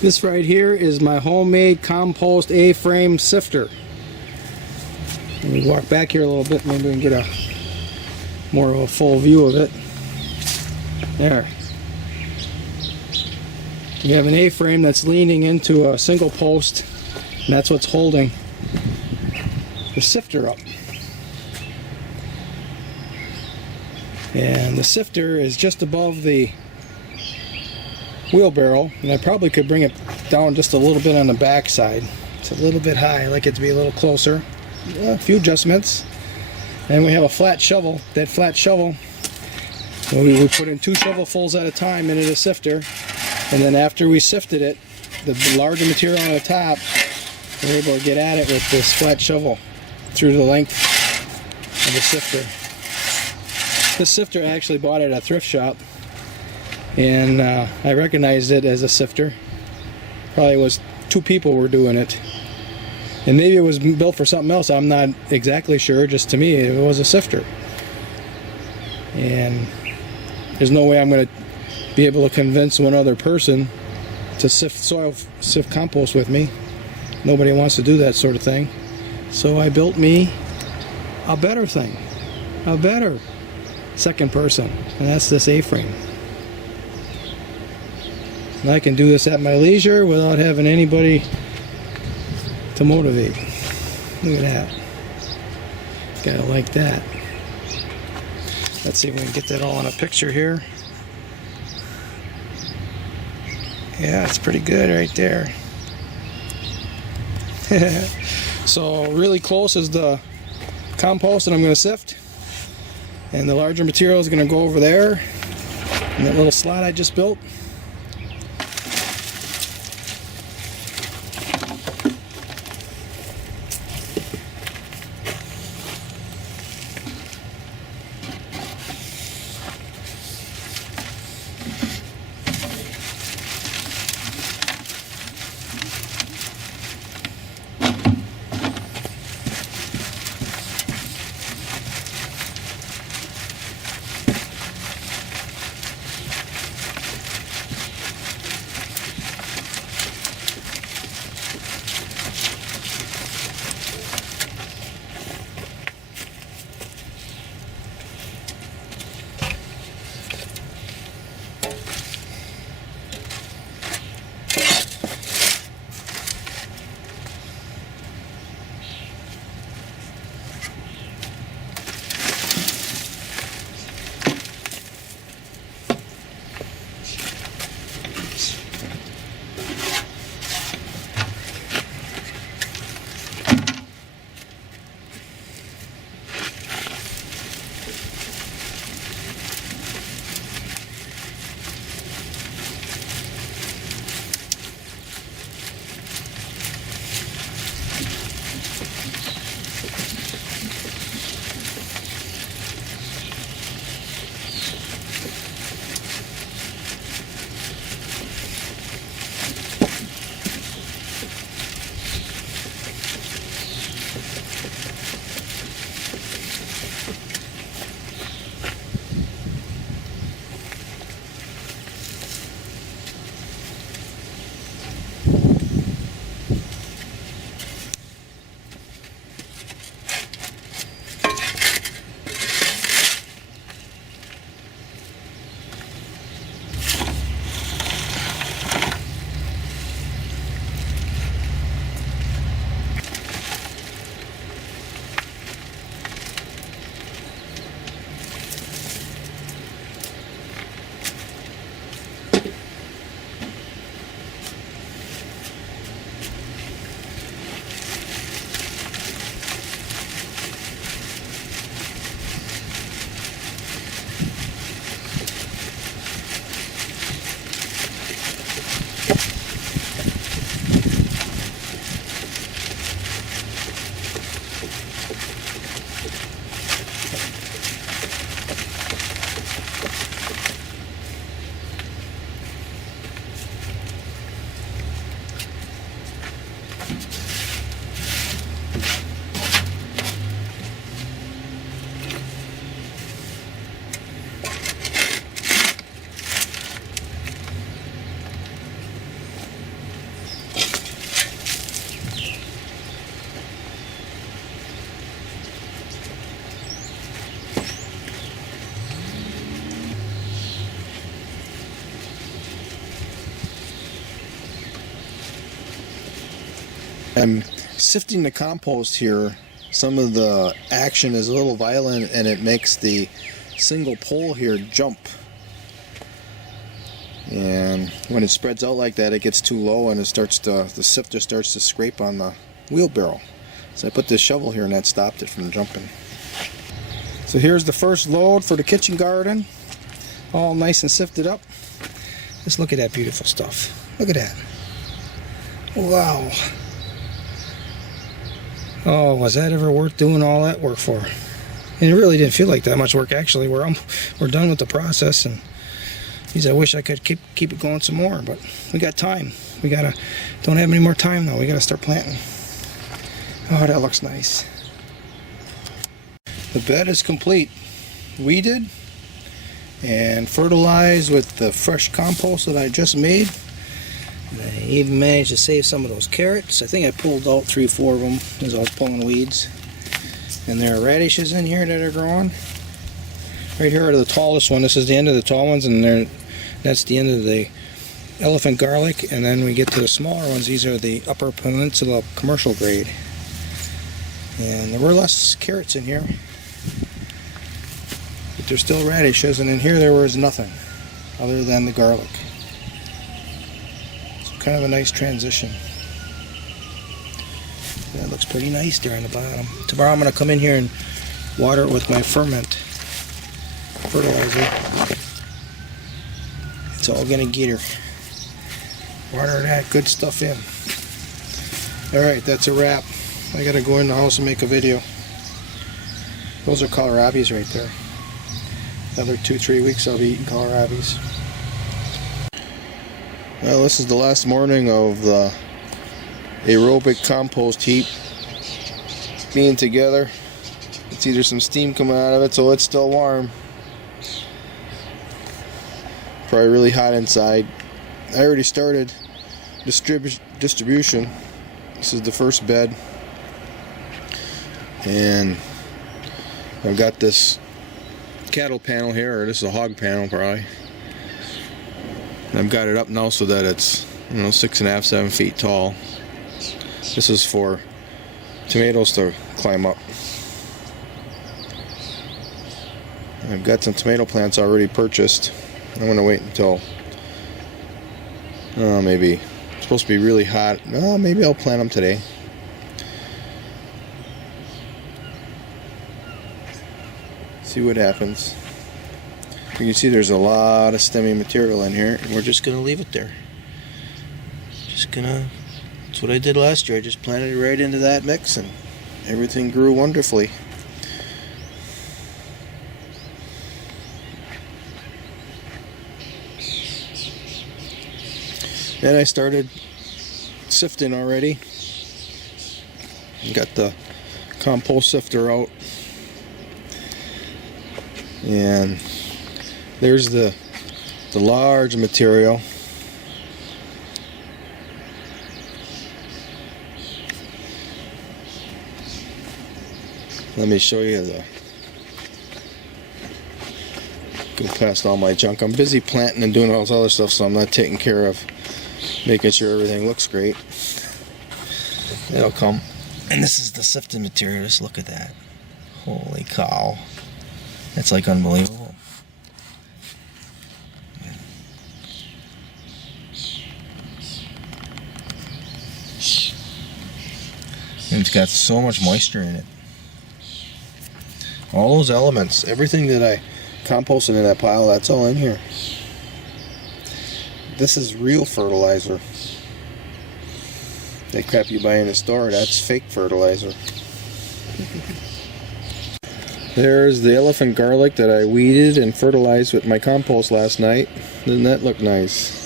This right here is my homemade compost A-frame sifter. Let me walk back here a little bit, maybe we can get a more of a full view of it. There. You have an A-frame that's leaning into a single post, and that's what's holding the sifter up. And the sifter is just above the wheelbarrow, and I probably could bring it down just a little bit on the back side. It's a little bit high. I like it to be a little closer. A few adjustments. And we have a flat shovel. That flat shovel, we put in 2 shovelfuls at a time into the sifter, and then after we sifted it, the larger material on the top, we're able to get at it with this flat shovel through the length of the sifter. This sifter I actually bought at a thrift shop, and I recognized it as a sifter. Probably was 2 people were doing it, and maybe it was built for something else. I'm not exactly sure. Just to me, it was a sifter, and there's no way I'm going to be able to convince one other person to sift compost with me. Nobody wants to do that sort of thing. So I built me a better thing, a better second person, and that's this A-frame. And I can do this at my leisure without having anybody to motivate. Look at that. Gotta like that. Let's see if we can get that all in a picture here. Yeah, it's pretty good right there. So really close is the compost that I'm going to sift, and the larger material is going to go over there in that little slot I just built. I'm sifting the compost here. Some of the action is a little violent and it makes the single pole here jump. And when it spreads out like that, it gets too low and it starts to, the sifter starts to scrape on the wheelbarrow. So I put this shovel here and that stopped it from jumping. So here's the first load for the kitchen garden. All nice and sifted up. Just look at that beautiful stuff. Look at that. Wow. Oh, was that ever worth doing all that work for? And it really didn't feel like that much work actually. We're done with the process, and geez, I wish I could keep it going some more, but we got time. Don't have any more time though. We gotta start planting. Oh, that looks nice. The bed is complete. Weeded and fertilized with the fresh compost that I just made. And I even managed to save some of those carrots. I think I pulled out 3-4 of them as I was pulling weeds. And there are radishes in here that are growing. Right here are the tallest one. This is the end of the tall ones, and that's the end of the elephant garlic. And then we get to the smaller ones. These are the upper peninsula commercial grade. And there were less carrots in here, but there's still radishes. And in here there was nothing other than the garlic. So kind of a nice transition. That looks pretty nice there on the bottom. Tomorrow I'm going to come in here and water it with my fertilizer. It's all going to get her. Water that good stuff in. Alright, that's a wrap. I got to go in the house and make a video. Those are kohlrabies right there. Another 2-3 weeks I'll be eating kohlrabies. Well, this is the last morning of the aerobic compost heap being together. It's either some steam coming out of it, so it's still warm. Probably really hot inside. I already started distribution. This is the first bed, and I've got this cattle panel here, or this is a hog panel probably. I've got it up now so that it's 6.5, 7 feet tall. This is for tomatoes to climb up. I've got some tomato plants already purchased. I'm going to wait until maybe it's supposed to be really hot. Maybe I'll plant them today. See what happens. You can see there's a lot of stemmy material in here, and we're just going to leave it there. That's what I did last year. I just planted it right into that mix and everything grew wonderfully. Then I started sifting already. Got the compost sifter out. And there's the large material. Let me show you go past all my junk. I'm busy planting and doing all this other stuff, so I'm not taking care of making sure everything looks great. It'll come. And this is the sifting material. Just look at that. Holy cow. That's like unbelievable. And it's got so much moisture in it. All those elements, everything that I composted in that pile, that's all in here. This is real fertilizer. That crap you buy in the store, that's fake fertilizer. There's the elephant garlic that I weeded and fertilized with my compost last night. Doesn't that look nice?